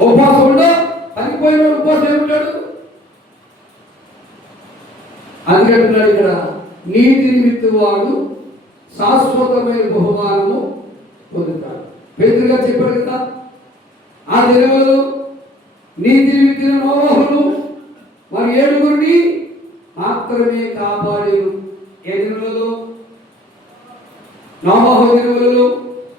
ఉపవాసం ఉండో తగ్గిపోయిన ఉపవాసం ఏముంటాడు అందుకంటున్నాడు ఇక్కడ నీతి నిమిత్తువాడు శాశ్వతమైన బహుమానము పొందుతాడు. పేదలుగా చెప్పాడు కదా ఆ దినములు నీతి నిమిత్తిన నోహులు మరి ఏడుగురిని మాత్రమే కాపాడేరు ఏ దినములలో? నోహు దినములలో.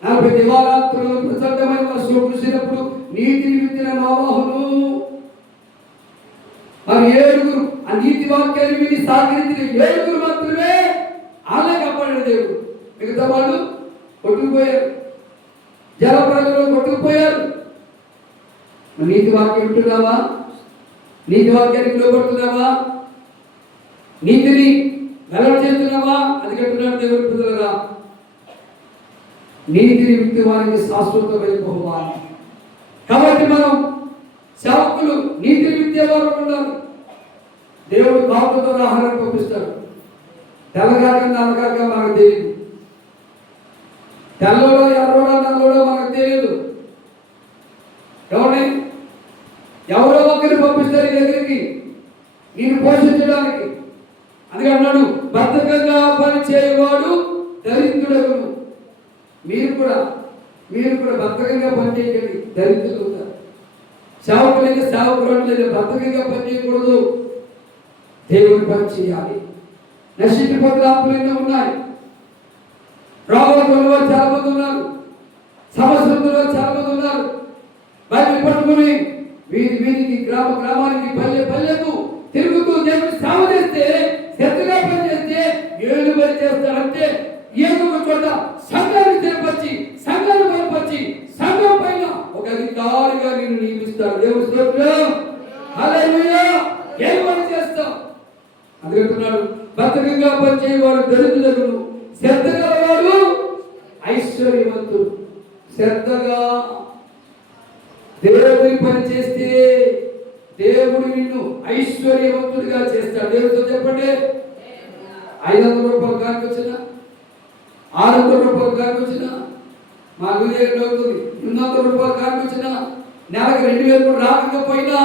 నలభై దివారాత్రులు ప్రచండమైన వర్షం కురిసినప్పుడు నీతి నిమిత్తిన నోహులు మరి ఏడుగురు ఆ నీతి వాక్యాన్ని విని సహకరించిన ఏడుగురు మాత్రమే అలా కాపాడిన దేవుడు. మిగతా వాళ్ళు కొట్టుకుపోయారు. జల ప్రజలు కొట్టుకుపోయారు నీతి వాక్యం వింటున్నావా? నీతి వాక్యానికి లోపడుతున్నావా నీతిని వెల్లడి చేస్తున్నావా? అది కట్టున్నాడు దేవుడు పిల్లలుగా నీతిని నిమిత్తి వారికి శాశ్వతమైన బహుమానం. కాబట్టి మనం సేవకులు నీతి విద్య వారు ఉండాలి దేవుడు కాపుతో ఆహారం పంపిస్తాడు తెల్లగాక నల్లగాక మనకు తెలియదు. తెల్లోడో ఎర్రోడో నల్లోడో మనకు తెలియదు. ఎవరిని ఎవరో ఒకరిని పంపిస్తారు ఈ దగ్గరికి. నేను పోషించడానికి. అందుకే అన్నాడు బద్ధకంగా పని చేయవాడు దరిద్రుడగును. మీరు కూడా మీరు కూడా బద్ధకంగా పనిచేయండి దరిద్రులు అవుతారు సేవకులైన సేవకులు బద్ధకంగా పనిచేయకూడదు. దేవుని పని చేయాలి. నశించిపోతున్న ఆత్మలైనా ఉన్నాయి. రోగంలో చాలా మంది ఉన్నారు. సమస్యలలో చాలా మంది ఉన్నారు. బయట పట్టుకుని వీధి వీధికి గ్రామ గ్రామానికి పల్లె పల్లెకు తిరుగుతూ దేవుని సేవ చేస్తే శ్రద్ధగా పనిచేస్తే ఏడు పని చేస్తారంటే ఏదో చోట నేను నియమిస్తాను దేవుని స్తోత్రం. హల్లెలూయా. ఏం పని చేస్తాం? అందుకంటున్నాడు బతకంగా పనిచేయవాడు దరిద్రుడు శ్రద్ధ గలవాడు ఐశ్వర్యవంతుడు. శ్రద్ధగా దేవుడి పని చేస్తే దేవుడు నిన్ను ఐశ్వర్యవంతుడిగా చేస్తాడు. దేవుడితో చెప్పండి. ఐదు వందల రూపాయలు కానికి వచ్చిన ఆరు వందల రూపాయలు కానికి వచ్చిన మా గురి అవుతుంది ఎనిమిది వందల రూపాయలు కానికి వచ్చినా నెలకు రెండు వేలు కూడా రాకపోయినా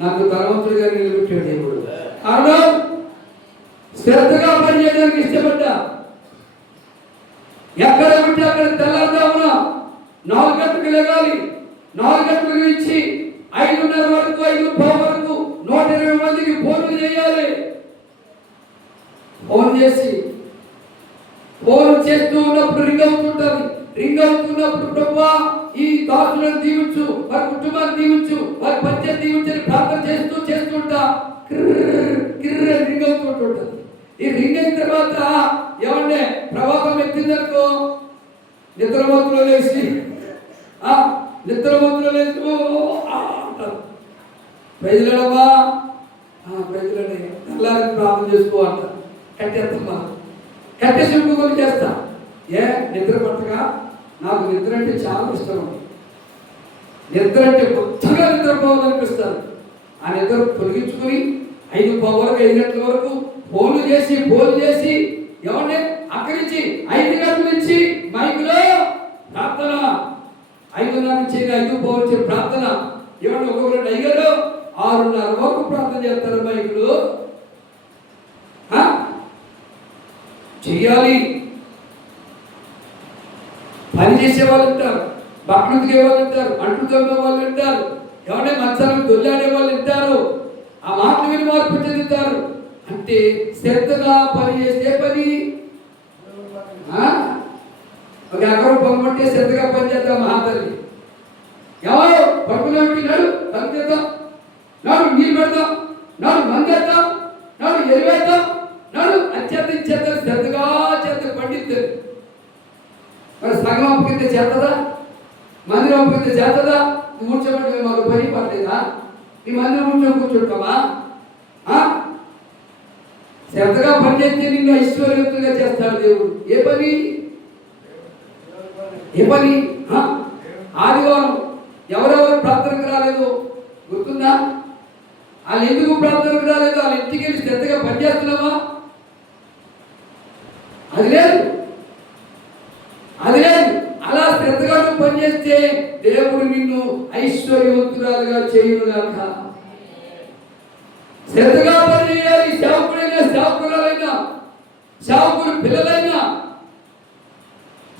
నాకు ధనవంతుడిగా నిలబెట్టాడు దేవుడు. కారణం శ్రద్ధగా పనిచేయడానికి ఇష్టపడ్డా. ఎక్కడ ఉంటే అక్కడ తెల్లారుదామున నాలుగు గంటలకు లెగాలి నాలుగు గంటలకు ఇచ్చి ఐదున్నర వరకు ఐదు పావు వరకు నూట ఇరవై మందికి ఫోన్లు చేయాలి. ఫోన్ చేసి ఫోన్ చేస్తూ ఉన్నప్పుడు రింగ్ అవుతుంటుంది. రింగ్ అవుతున్నప్పుడు ప్రభా ఈ దాసులను దీవించు వారి కుటుంబాన్ని దీవించు వారి పరిచయం దీవించని ప్రార్థన చేస్తూ చేస్తుంటా కిర్ర రింగ్ అవుతుంటుంటది ఈ రింగ్ అయిన తర్వాత ఏమంటే ప్రభావం ఎత్తిందనుకో నిద్రమత్తులో లేచి. ఆ నిద్రమత్తులో లేచి ఓ, అంటారు. ప్రజలడమ్మా ప్రజలని తెల్లారి ప్రార్థన చేసుకో అంటారు. కట్టేస్తామా కట్టేసి ఇంకొకరు చేస్తా. ఏ నిద్ర పట్టగా నాకు నిద్ర అంటే చాలా ఇష్టం. నిద్ర అంటే కొత్తగా నిద్రపోవాలనిపిస్తాను ఆ నిద్ర తొలగించుకుని ఐదు పావు ఐదు గంటల వరకు ఫోన్లు చేసి ఫోన్ చేసి ఎవరిని? అక్కడి ఐదు గంటల నుంచి మైకులో ప్రార్థన. ఐదున్నర నుంచి ఐదు పవర్ వచ్చే ప్రార్థన. ఎవరిని? ఒక్కొక్కరు అయ్యారు ఆరున్నర వరకు ప్రార్థన చేస్తారు మైకులు. చేయాలి పని చేసే వాళ్ళు ఉంటారు బట్టలు ఉతికే వాళ్ళు ఉంటారు అంటు తొమ్మిన వాళ్ళు ఉంటారు ఎవరైనా మంచాలను దొల్లాడే వాళ్ళు ఉంటారు ఆ మాటలు విని మార్పు చెందుతారు. అంటే శ్రద్ధగా పని చేస్తే పని ఆ? ఒక ఎకరం పొంగొట్టే శ్రద్ధగా పని చేద్దాం మహాతల్లి. ఎవరు? పరుగులో నడు పని చేద్దాం నాడు నీళ్ళు పెడదాం నాడు మందేద్దాం నాడు ఎరువేద్దాం నాడు అత్యంత ఇచ్చేత శ్రద్ధగా చేత పండిద్దాం మరి సగం అప్పకితే చేతదా మందిరం ಜಾತದ చేతదా నువ్వు కూర్చోబట్టి ಬರಿ పని పడలేదా? ఈ మందిరం కూర్చొని కూర్చుంటావా ఆ? శ్రద్ధగా పనిచేస్తే నిన్ను ఐశ్వర్యవంతులుగా చేస్తాడు దేవుడు. ఏ పని? ఏ పని? ఆ? ఆదివారం ఎవరెవరు ప్రార్థనకు రాలేదు గుర్తుందా? వాళ్ళు ఎందుకు ప్రార్థనకు రాలేదు? వాళ్ళ ఇంటికి వెళ్ళి శ్రద్ధగా పనిచేస్తున్నావా అది లేదు అది లేదు అలా శ్రద్ధగా నువ్వు పనిచేస్తే దేవుడు నిన్ను ఐశ్వర్యవంతురాలుగా చేయుగాక శ్రద్ధగా పనిచేయాలి. సేవకుడైనా సేవకురాలైనా సేవకుడు పిల్లలైనా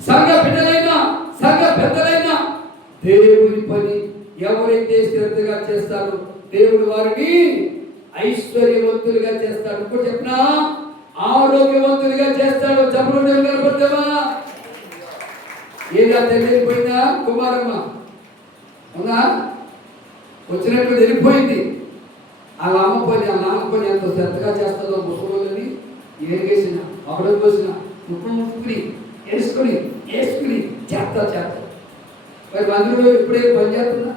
సంఘ బిడ్డలైనా సంఘ పెద్దలైనా దేవుని పని ఎవరైతే శ్రద్ధగా చేస్తారో దేవుడు వారిని ఐశ్వర్యవంతులుగా చేస్తాడు. ఇప్పుడు చెప్పినా? ఆరోగ్యవంతులుగా చేస్తాడు. చెప్పడం నిలబడతావా ఏదా తెలియకపోయిందా కుమారమ్మ. అవునా? వచ్చినట్టు వెళ్ళిపోయింది. వాళ్ళ అమ్మ పని వాళ్ళ నాన్న పని ఎంత శ్రద్ధగా చేస్తుందో ముసలోళ్ళని ఏరిగేసిన ఒకడు కోసిన ముక్కులు ముక్కుని వేసుకుని వేసుకుని చేస్తా చేస్తా. మరి మందులో ఇప్పుడే పని చేస్తున్నా?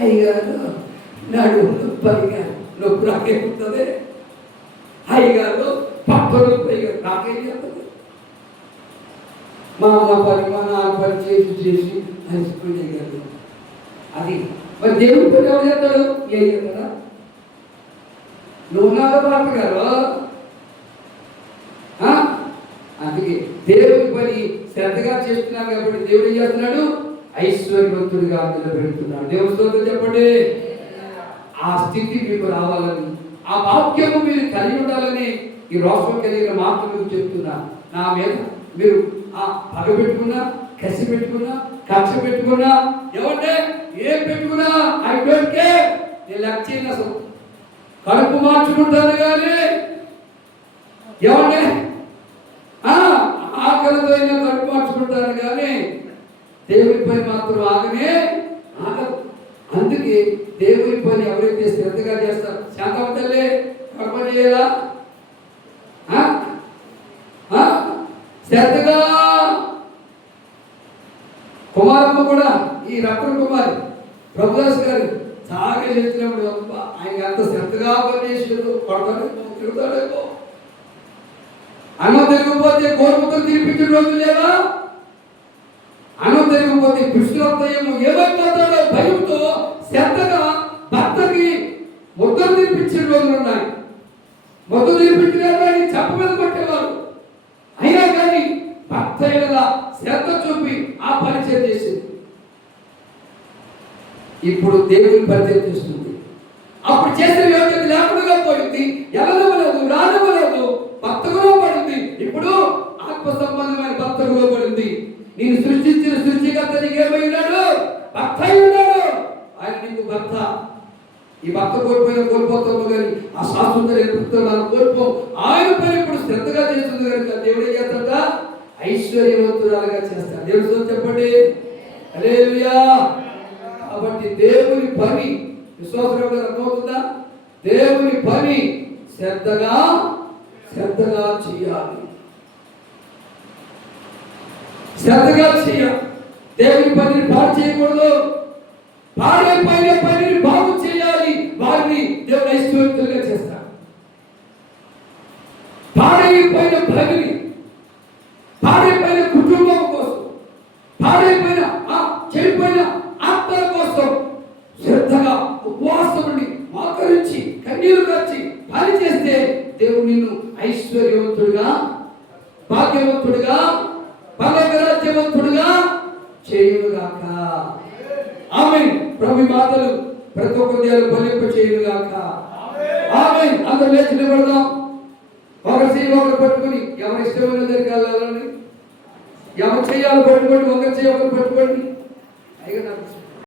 అయ్యారు నాడు పైగా నొప్పి నాకేముంటుంది అయ్యారు పక్కలు పైగా నాకేం చేస్తుంది? మా అమ్మ పని మా నాన్న పని చేసి చేసి అలసిపోయి అయ్యారు అది మరి దేవుడు పని ఎవరు చేస్తాడు? ఏ కదా నువ్వు నాతో పాటు గారు అందుకే దేవుడి పని శ్రద్ధగా చేస్తున్నాడు కాబట్టి దేవుడు ఏం చేస్తున్నాడు? ఐశ్వర్యవంతుడిగా నిలబెడుతున్నాడు దేవుడి స్తోత్రం చెప్పండి. ఆ స్థితి మీకు రావాలని ఆ వాక్యము మీరు కలిగి ఉండాలని ఈ రోషం కలిగిన మాత్రం మీకు చెప్తున్నా. నా మీద మీరు ఆ పగబెట్టుకున్నా కసి పెట్టుకున్నా కక్ష పెట్టుకున్నా ఏమంటే ఏం పెట్టుకున్నా ఐ డోంట్ కేర్. నేను లెక్క చేయను అసలు. కడుపు మార్చుకుంటాను కానీ ఏమంటే ఆ, ఆకలితో అయినా కడుపు మార్చుకుంటాను కానీ దేవుడి మాత్రం ఆగనే ఆగదు. అందుకే దేవుడి పని ఎవరైతే శ్రద్ధగా చేస్తారు శాంతం తల్లి కర్మ చేయాలా ఆ? ఆ? శ్రద్ధగా కుమారమ్మ కూడా ఈ రత్న కుమారి ప్రభుదాస్ గారు చాలా చేసినప్పుడు అబ్బా, ఆయన ఎంత శ్రద్ధగా పనిచేసాడు కొడతాడేమో తిరుగుతాడేమో అన్నం తిరగకపోతే కోరుకుతలు తినిపించిన రోజు లేదా అన్నం తిరగకపోతే కృష్ణోత్తయము ఏమైపోతాడో భయంతో శ్రద్ధగా భర్తకి మొత్తం తినిపించిన రోజులు ఉన్నాయి. మొత్తం తినిపించిన కానీ చెప్ప మీద కొట్టేవారు. అయినా కానీ భర్త శ్రద్ధ చూపి ఆ పరిచయం చేసింది. ఇప్పుడు దేవుని పరిచయం చేస్తుంది. అప్పుడు చేసిన యోగ్యత లేకుండా పోయింది. ఎలనవలేదు రానవలేదు భక్తగా పడింది. ఇప్పుడు ఆత్మ సంబంధమైన భక్తగా పడింది. నేను సృష్టించిన సృష్టికర్త ఉన్నాడు భక్త అయి ఉన్నాడు. ఆయన నీకు భర్త ఈ భక్త కోల్పోయిన కోల్పోతాము కానీ ఆ శాశ్వత నేర్పుతున్నాను కోల్పో. ఆయన పని ఇప్పుడు శ్రద్ధగా చేస్తుంది కనుక దేవుడు ఏం చేస్తాడా? ఐశ్వర్యవంతురాలుగా చేస్తాడు. దేవుడు చెప్పండి? హల్లెలూయా. కాబట్టి దేవుని పని విశ్వాసంగా అర్థమవుతుందా? దేవుని పని శ్రద్ధగా శ్రద్ధగా చేయాలి. శ్రద్ధగా చేయాలి. దేవుని పనిని పాడు చేయకూడదు. పాడైపోయిన పనిని బాగు చేయాలి వారిని దేవుడు ఐశ్వర్యంగా చేస్తాడు పాడైపోయిన పనిని పాడైపోయిన కుటుంబం కోసం పాడైపోయిన ఆ చెడిపోయిన ఆత్మల కోసం శ్రద్ధగా ఉపవాసం ఉండి మోకరించి కన్నీరు కార్చి పని చేస్తే దేవుడు నిన్ను ఐశ్వర్యవంతుడిగా భాగ్యవంతుడిగా పరమరాజ్యవంతుడిగా చేయుగాక ఆమె ప్రభు మాటలు ప్రతి ఒక్క దేవాలు బలింప చేయుగాక ఆమె అందరు లేచి నిలబడదాం. ఒకరి చేయి ఒకరు పట్టుకొని ఎవరి ఇష్టమైన దగ్గరికి వెళ్ళాలని. ఎవరు చేయాలి పట్టుకోండి ఒకరి చేయి ఒకరు పట్టుకోండి. అయ్యా నాకు